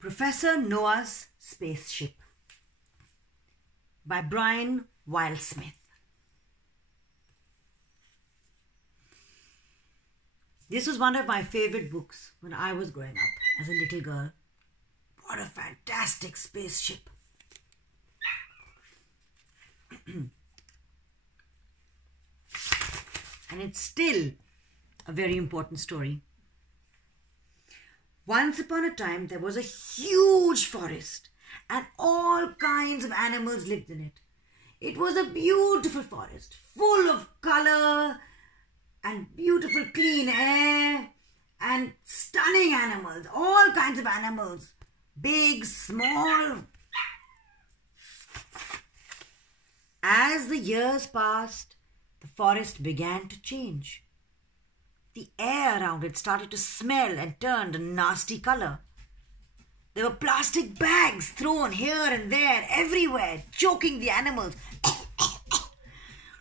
Professor Noah's Spaceship by Brian Wildsmith. This was one of my favorite books when I was growing up as a little girl. What a fantastic spaceship. And it's still a very important story. Once upon a time, there was a huge forest and all kinds of animals lived in it. It was a beautiful forest, full of color and beautiful clean air and stunning animals, all kinds of animals, big, small. As the years passed, the forest began to change. The air around it started to smell and turned a nasty color. There were plastic bags thrown here and there, everywhere, choking the animals.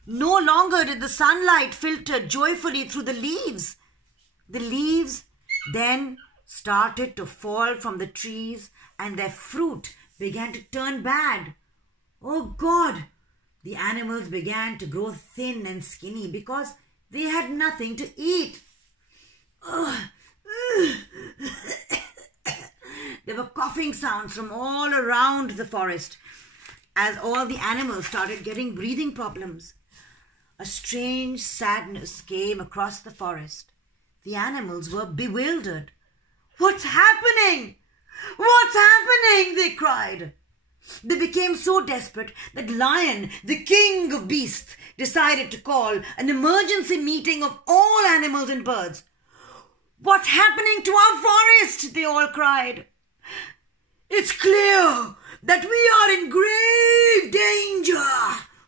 No longer did the sunlight filter joyfully through the leaves. The leaves then started to fall from the trees and their fruit began to turn bad. Oh God! The animals began to grow thin and skinny because they had nothing to eat. There were coughing sounds from all around the forest as all the animals started getting breathing problems. A strange sadness came across the forest. The animals were bewildered. "What's happening? What's happening?" they cried. They became so desperate that Lion, the king of beasts, decided to call an emergency meeting of all animals and birds. "What's happening to our forest?" they all cried. "It's clear that we are in grave danger,"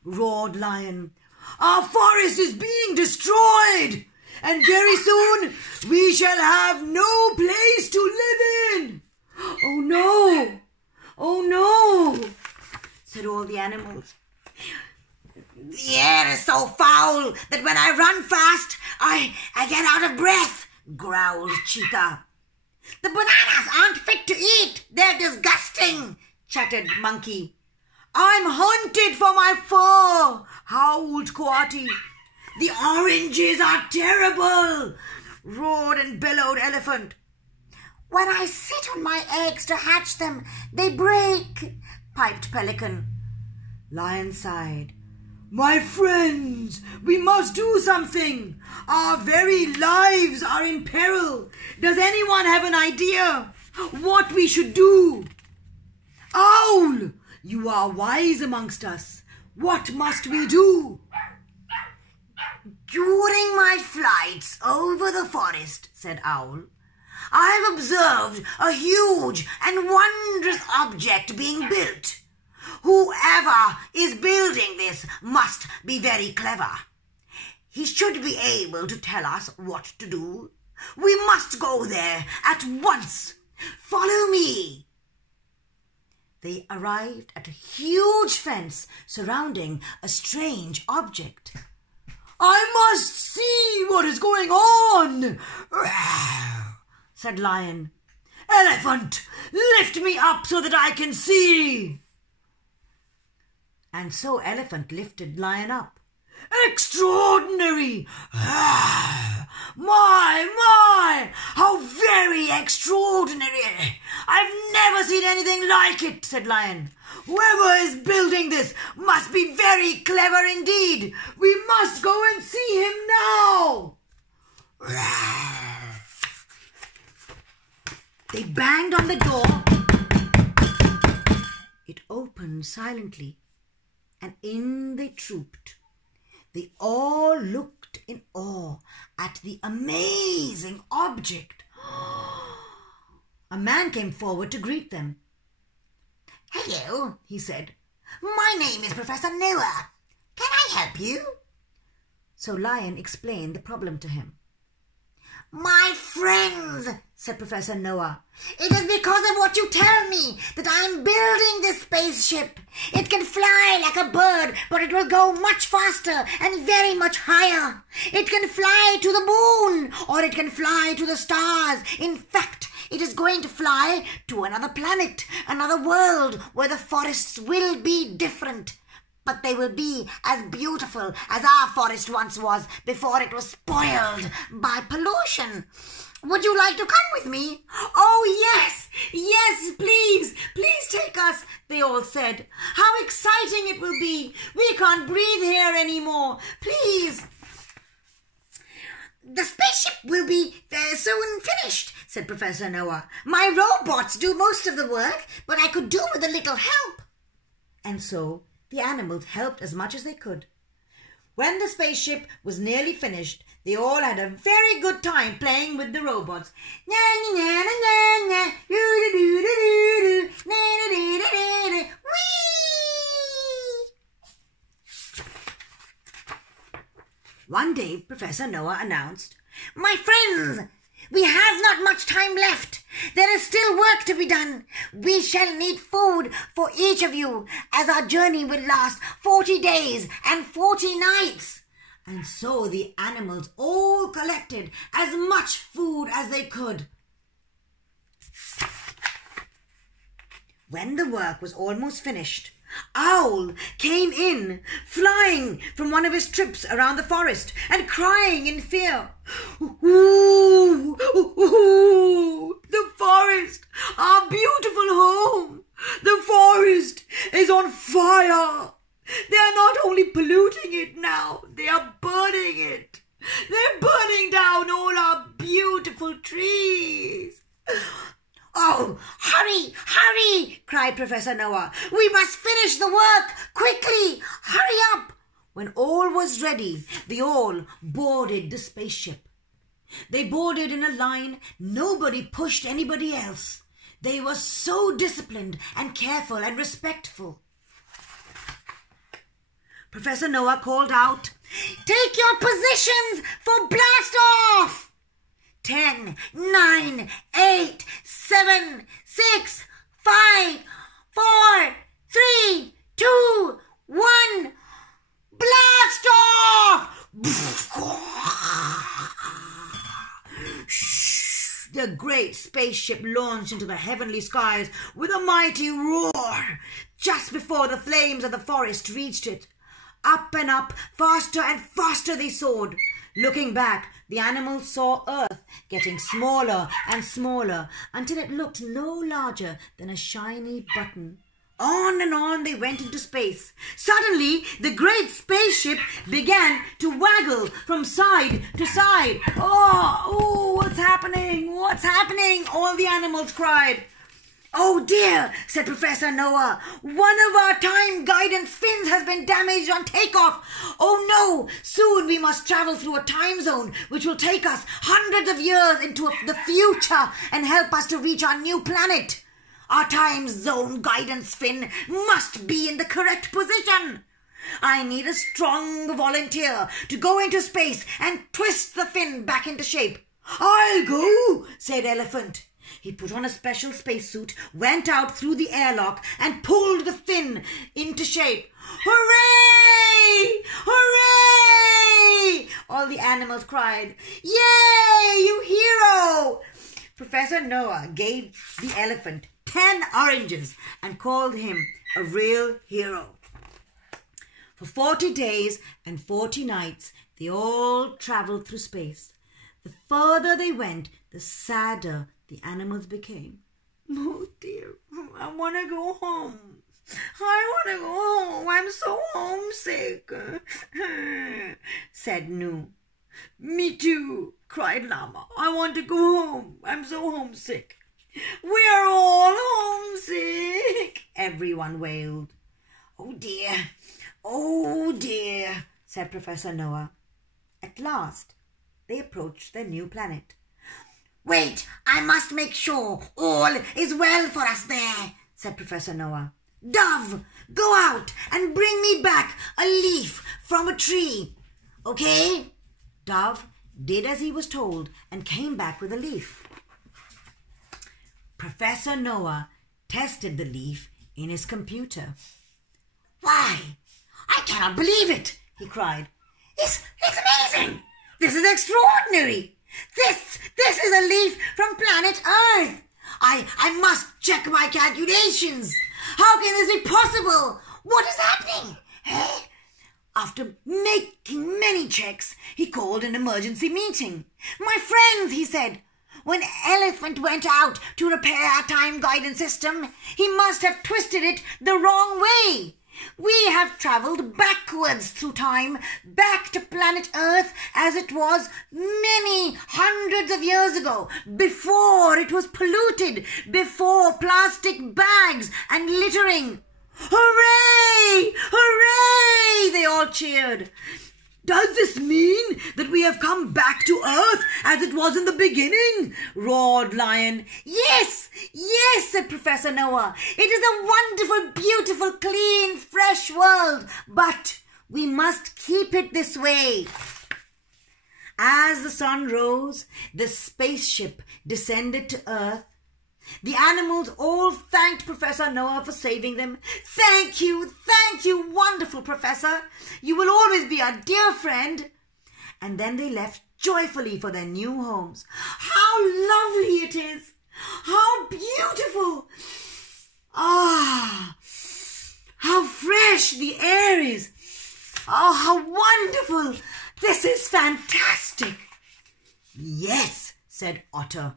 roared Lion. "Our forest is being destroyed, and very soon we shall have no place to live in." "Oh no! Oh no!" said all the animals. "The air is so foul that when I run fast, I get out of breath," growled Cheetah. "The bananas aren't fit to eat. They're disgusting," chattered Monkey. "I'm hunted for my fur," howled Coati. "The oranges are terrible," roared and bellowed Elephant. "When I sit on my eggs to hatch them, they break," piped Pelican. Lion sighed. "My friends, we must do something. Our very lives are in peril. Does anyone have an idea what we should do?" "Owl, you are wise amongst us. What must we do?" "During my flights over the forest," said Owl, "I've observed a huge and wondrous object being built. Whoever is building this must be very clever. He should be able to tell us what to do. We must go there at once. Follow me." They arrived at a huge fence surrounding a strange object. "I must see what is going on," said Lion. "Elephant, lift me up so that I can see." And so Elephant lifted Lion up. "Extraordinary! My, how very extraordinary! I've never seen anything like it," said Lion. "Whoever is building this must be very clever indeed. We must go and see him now." They banged on the door. It opened silently, and in they trooped. They all looked in awe at the amazing object. A man came forward to greet them. "Hello," he said. "My name is Professor Noah. Can I help you?" So Lion explained the problem to him. "My friends," said Professor Noah, "it is because of what you tell me that I am building this spaceship. It can fly like a bird, but it will go much faster and very much higher. It can fly to the moon, or it can fly to the stars. In fact, It is going to fly to another planet, another world where the forests will be different. But they will be as beautiful as our forest once was before it was spoiled by pollution. Would you like to come with me? Oh, yes, yes, please take us, they all said. How exciting it will be. We can't breathe here anymore. Please. The spaceship will be soon finished, said Professor Noah. My robots do most of the work, but I could do with a little help. And so the animals helped as much as they could. When the spaceship was nearly finished, they all had a very good time playing with the robots. One day, Professor Noah announced, "My friends, we have not much time left. There is still work to be done. We shall need food for each of you, as our journey will last 40 days and 40 nights. And so the animals all collected as much food as they could. When the work was almost finished, Owl came in, flying from one of his trips around the forest and crying in fear. "Ooh, ooh, ooh, the forest, our beautiful home, the forest is on fire. They are not only polluting it now, they are burning it. They're burning down all our beautiful trees." "Oh, hurry, hurry," cried Professor Noah. "We must finish the work quickly. Hurry up." When all was ready, they all boarded the spaceship. They boarded in a line. Nobody pushed anybody else. They were so disciplined and careful and respectful. Professor Noah called out, "Take your positions for Blastoff! 10, 9, 8, 7, 6, 5, 4, 3, 2, 1, Blastoff!" The great spaceship launched into the heavenly skies with a mighty roar just before the flames of the forest reached it. Up and up, faster and faster they soared. Looking back, the animals saw Earth getting smaller and smaller until it looked no larger than a shiny button. On and on they went into space. Suddenly, the great spaceship began to waggle from side to side. Oh, what's happening? What's happening?" all the animals cried. "Oh dear," said Professor Noah. "One of our time guidance fins has been damaged on takeoff. Oh no, soon we must travel through a time zone which will take us hundreds of years into the future and help us to reach our new planet. Our time zone guidance fin must be in the correct position. I need a strong volunteer to go into space and twist the fin back into shape." "I'll go," said Elephant. He put on a special spacesuit, went out through the airlock and pulled the fin into shape. "Hooray! Hooray!" all the animals cried. "Yay, you hero!" Professor Noah gave the elephant 10 oranges and called him a real hero. For 40 days and 40 nights, they all traveled through space. The further they went, the sadder the animals became. "Oh dear, I want to go home. I want to go home. I'm so homesick," said Nu. "Me too," cried Llama. "I want to go home. I'm so homesick." "We're all homesick," everyone wailed. "Oh dear," said Professor Noah. At last, they approached their new planet. "Wait, I must make sure all is well for us there," said Professor Noah. "Dove, go out and bring me back a leaf from a tree. Okay?" Dove did as he was told and came back with a leaf. Professor Noah tested the leaf in his computer. "Why, I cannot believe it," he cried. It's amazing. This is extraordinary. This is a leaf from planet Earth. I must check my calculations. How can this be possible? What is happening? After making many checks, he called an emergency meeting. My friends, he said, when Elephant went out to repair our time guidance system, he must have twisted it the wrong way. We have travelled backwards through time, back to planet Earth as it was many hundreds of years ago, before it was polluted, before plastic bags and littering. Hooray! Hooray! They all cheered. Does this mean that we have come back to Earth as it was in the beginning? Roared Lion. Yes, yes, said Professor Noah. It is a wonderful, beautiful, clean, fresh world, but we must keep it this way. As the sun rose, the spaceship descended to Earth. The animals all thanked Professor Noah for saving them. Thank you, wonderful Professor. You will always be our dear friend. And then they left joyfully for their new homes. How lovely it is. How beautiful. Ah, how fresh the air is. Oh, how wonderful. This is fantastic. Yes, said Otter.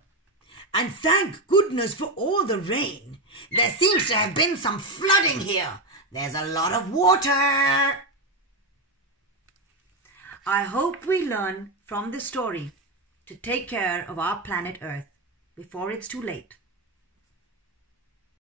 And thank goodness for all the rain. There seems to have been some flooding here. There's a lot of water. I hope we learn from this story to take care of our planet Earth before it's too late.